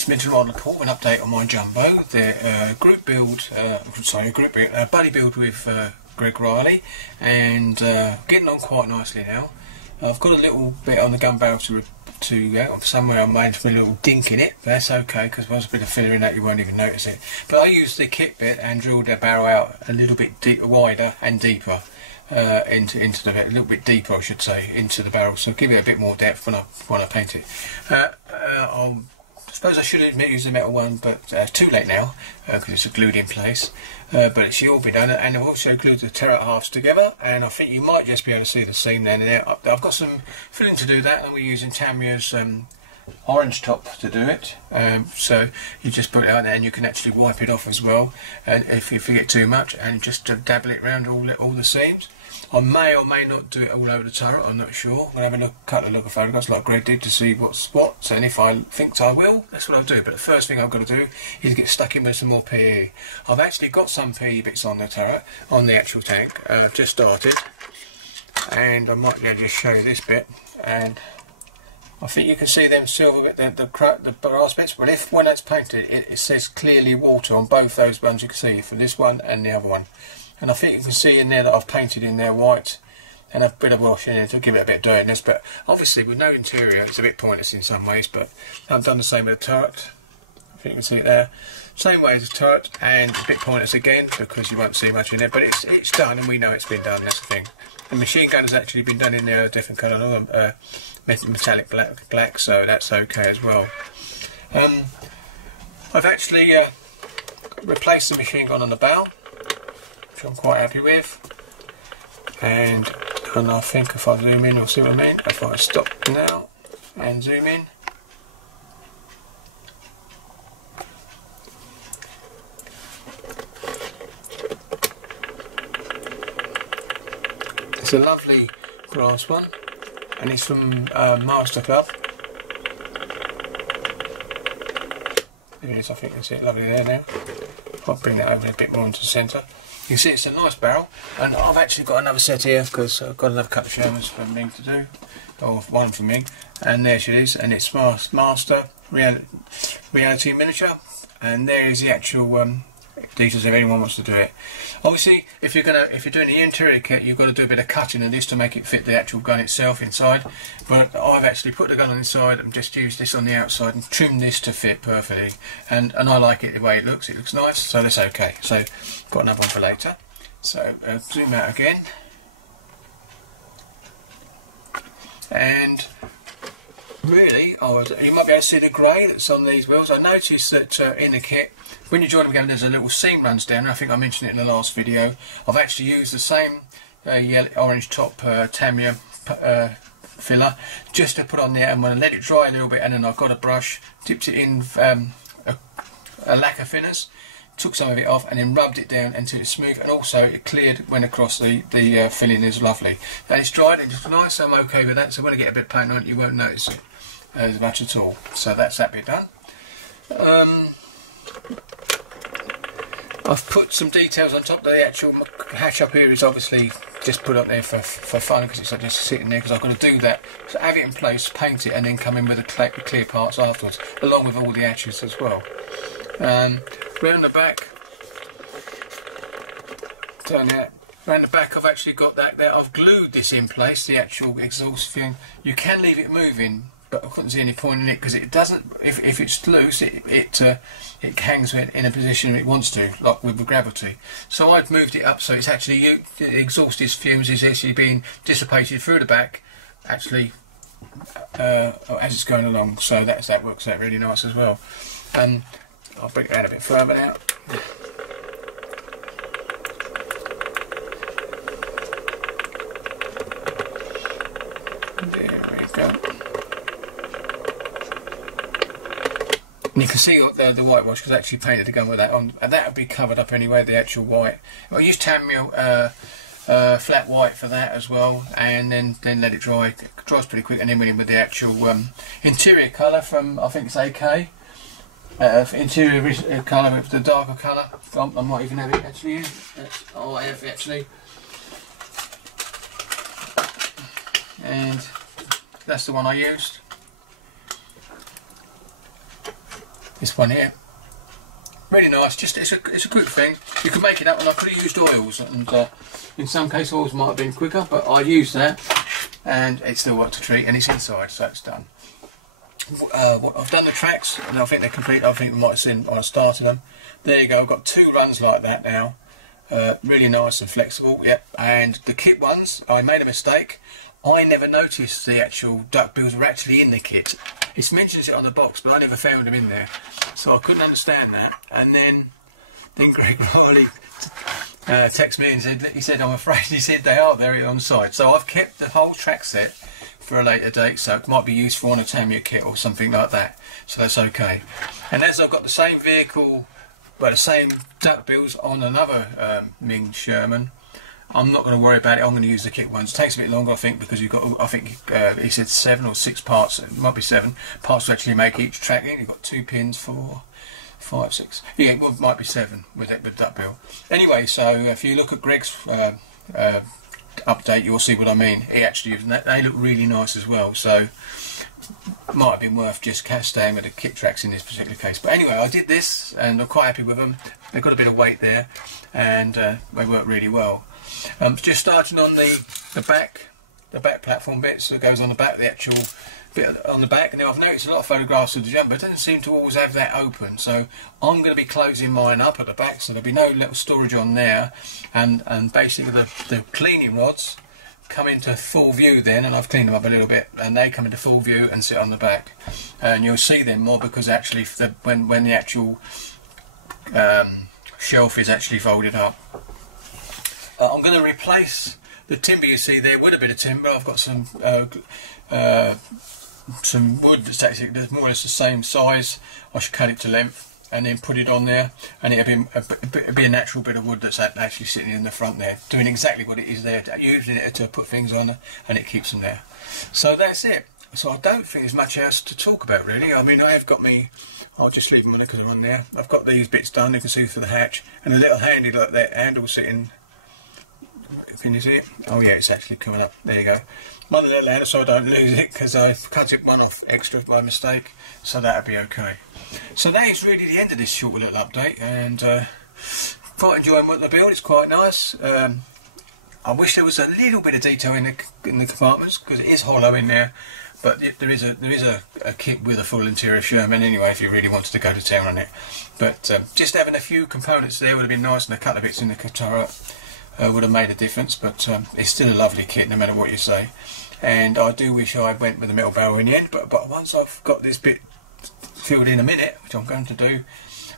It's meant to report an update on my Jumbo. The buddy build with Greg Reilly, and getting on quite nicely now. I've got a little bit on the gun barrel somewhere I made a little dink in it, but that's okay because once a bit of filler in that you won't even notice it. But I used the kit bit and drilled the barrel out a little bit wider and deeper into the bit, a little bit deeper I should say, into the barrel, so give it a bit more depth when I paint it. I suppose I should have used the metal one, but too late now because it's glued in place. But it should all be done, and I've also glued the turret halves together, and I think you might just be able to see the seam then and there. I've got some filling to do that, and we're using Tamiya's orange top to do it. So you just put it out there, and you can actually wipe it off as well, and if you get too much, and just dabble it around all the seams. I may or may not do it all over the turret, I'm not sure. I'm going to have a couple of look at photographs like Greg did to see what's what, and if I think I will, that's what I'll do. But the first thing I've got to do is get stuck in with some more PE. I've actually got some PE bits on the turret, on the actual tank. I've just started, and I might be able to just show you this bit, and I think you can see them silver bit, the brass bits, but when it's painted, it says clearly water on both those ones you can see, for this one and the other one. And I think you can see in there that I've painted in there white and a bit of wash in it to give it a bit of dirtiness, but obviously with no interior it's a bit pointless in some ways. But I've done the same with the turret. I think you can see it there. Same way as the turret, and a bit pointless again because you won't see much in there, but it's done and we know it's been done, that's the thing. The machine gun has actually been done in there a different colour, metallic black, so that's okay as well. I've actually replaced the machine gun on the bow, which I'm quite happy with, and I think if I zoom in, you'll see what I mean. If I stop now and zoom in, it's a lovely brass one, and it's from Master Club. There it is, I think you can see it lovely there now. I'll bring that over a bit more into the centre. You can see it's a nice barrel, and I've actually got another set here because I've got another couple of Shermans for Ming to do, or one for Ming, and there she is, and it's Master Reality Miniature, and there is the actual details if anyone wants to do it. Obviously, if you're doing the interior kit, you've got to do a bit of cutting of this to make it fit the actual gun itself inside. But I've actually put the gun on the inside and just used this on the outside and trimmed this to fit perfectly. And I like it the way it looks. It looks nice, so that's okay. So got another one for later. So zoom out again, and really, you might be able to see the grey that's on these wheels. I noticed that in the kit, when you join them again, there's a little seam runs down. I think I mentioned it in the last video. I've actually used the same orange top Tamiya filler just to put on there, and when I let it dry a little bit, and then I've got a brush, dipped it in a lacquer thinners, took some of it off, and then rubbed it down until it's smooth, and also it cleared when across the filling is lovely. And it's dried and just nice, so I'm okay with that. So when I get a bit of paint on it, you won't notice it as much at all. So that's that bit done. I've put some details on top. The actual hatch up here is obviously just put up there for fun, because it's just sitting there, because I've got to do that. So have it in place, paint it, and then come in with the clear parts afterwards, along with all the hatches as well. Round the back, round the back I've actually got that there. I've glued this in place, the actual exhaust thing. You can leave it moving, but I couldn't see any point in it, because it doesn't, if it's loose, it hangs in a position it wants to, like with gravity. So I've moved it up so it's actually, the exhaust fumes is actually being dissipated through the back, actually, as it's going along. So that works out really nice as well. And I'll bring it out a bit further now. There we go. And you can see the whitewash, because I actually painted the gun with that on, and that would be covered up anyway, the actual white. I used Tamiya flat white for that as well, and then let it dry. It dries pretty quick, and then went in with the actual interior colour from, I think it's AK. Interior colour with the darker colour. I might even have it actually in. Oh, I have it actually. And that's the one I used. This one here. Really nice. Just it's a quick thing. You can make it up, and I could have used oils, and in some cases oils might have been quicker, but I used that, and it still worked a treat, and it's inside, so it's done. I've done the tracks, and I think they're complete. I think we might have seen when I started them. There you go. I've got 2 runs like that now. Really nice and flexible. Yep. And the kit ones, I made a mistake. I never noticed the actual duck bills were actually in the kit. It mentions it on the box, but I never found them in there, so I couldn't understand that. And then Greg Reilly texted me and said, he said, I'm afraid, he said they are there on site. So I've kept the whole track set for a later date, so it might be useful on a Tamiya kit or something like that. So that's okay. And as I've got the same vehicle, well, the same duck bills on another Ming Sherman, I'm not going to worry about it. I'm going to use the kit ones. It takes a bit longer, I think, because you've got, I think he said 7 or 6 parts. It might be 7 parts to actually make each track. You've got 2 pins, 4, 5, 6. Yeah, well, it might be 7 with duck bill. Anyway, so if you look at Greg's update, you'll see what I mean. He actually used that. They look really nice as well. So it might have been worth just staying with the kit tracks in this particular case. But anyway, I did this, and I'm quite happy with them. They've got a bit of weight there, and they work really well. Just starting on the back platform bits that goes on the back, the actual bit on the back. And now I've noticed a lot of photographs of the jumper, it doesn't seem to always have that open, so I'm going to be closing mine up at the back, so there'll be no little storage on there, and basically the cleaning rods come into full view then, and I've cleaned them up a little bit, and they come into full view and sit on the back, and you'll see them more because actually when the actual shelf is actually folded up. I'm going to replace the timber you see there with a bit of timber. I've got some wood that's more or less the same size. I should cut it to length and then put it on there, and it'll be a natural bit of wood that's actually sitting in the front there, doing exactly what it is there, using it to put things on, and it keeps them there. So that's it. So I don't think there's much else to talk about really. I mean, I have got I'll just leave them on there because they're on there. I've got these bits done, you can see for the hatch, and a little handy like that handle sitting. Can you see it? Oh yeah, it's actually coming up. There you go. One little handle so I don't lose it, because I cut it one off extra by mistake, so that'll be okay. So that is really the end of this short little update, and quite enjoying what the build. It's quite nice. I wish there was a little bit of detail in the compartments, because it is hollow in there, but there is a kit with a full interior Sherman anyway, if you really wanted to go to town on it. But just having a few components there would have been nice, and a couple of bits in the turret would have made a difference, but it's still a lovely kit no matter what you say. And I do wish I went with the metal barrel in the end, but once I've got this bit filled in a minute, which I'm going to do,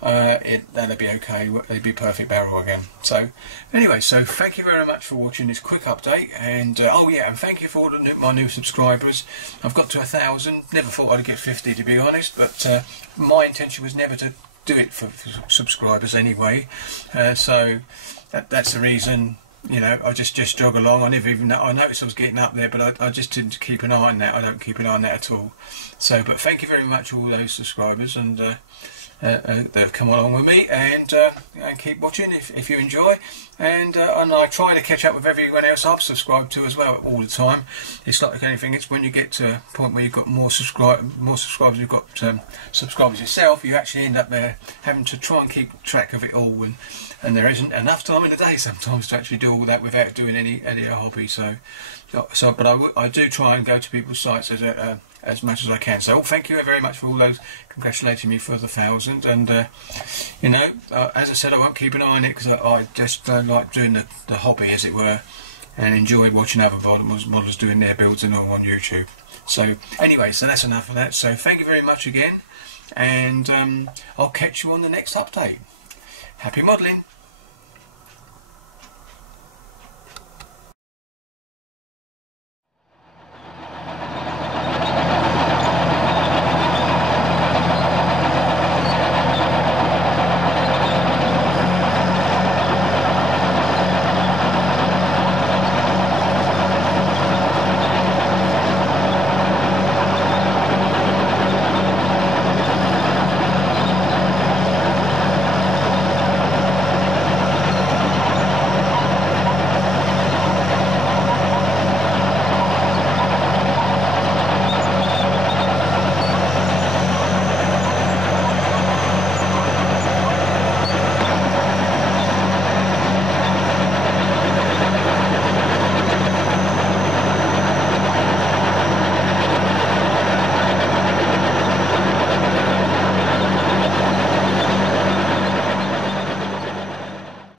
that'll be okay. It'll be perfect barrel again. So anyway, so thank you very much for watching this quick update, and oh yeah, and thank you for all my new subscribers. I've got to 1,000. Never thought I'd get 50, to be honest, but my intention was never to do it for subscribers anyway. So that's the reason, you know, I just jog along. I never even I noticed I was getting up there, but I just didn't keep an eye on that. I don't keep an eye on that at all. So, but thank you very much all those subscribers, and they've come along with me, and keep watching if you enjoy, and I try to catch up with everyone else I've subscribed to as well all the time. It's like anything, it's when you get to a point where you've got more subscribers, you've got subscribers yourself, you actually end up there having to try and keep track of it all, and there isn't enough time in the day sometimes to actually do all that without doing any hobby. So but I do try and go to people's sites as much as I can. So thank you very much for all those congratulating me for the 1,000, and you know, as I said, I won't keep an eye on it, because I just don't like doing the hobby, as it were, and enjoyed watching other models doing their builds and all on YouTube. So anyway, so that's enough of that. So thank you very much again, and I'll catch you on the next update. Happy modelling.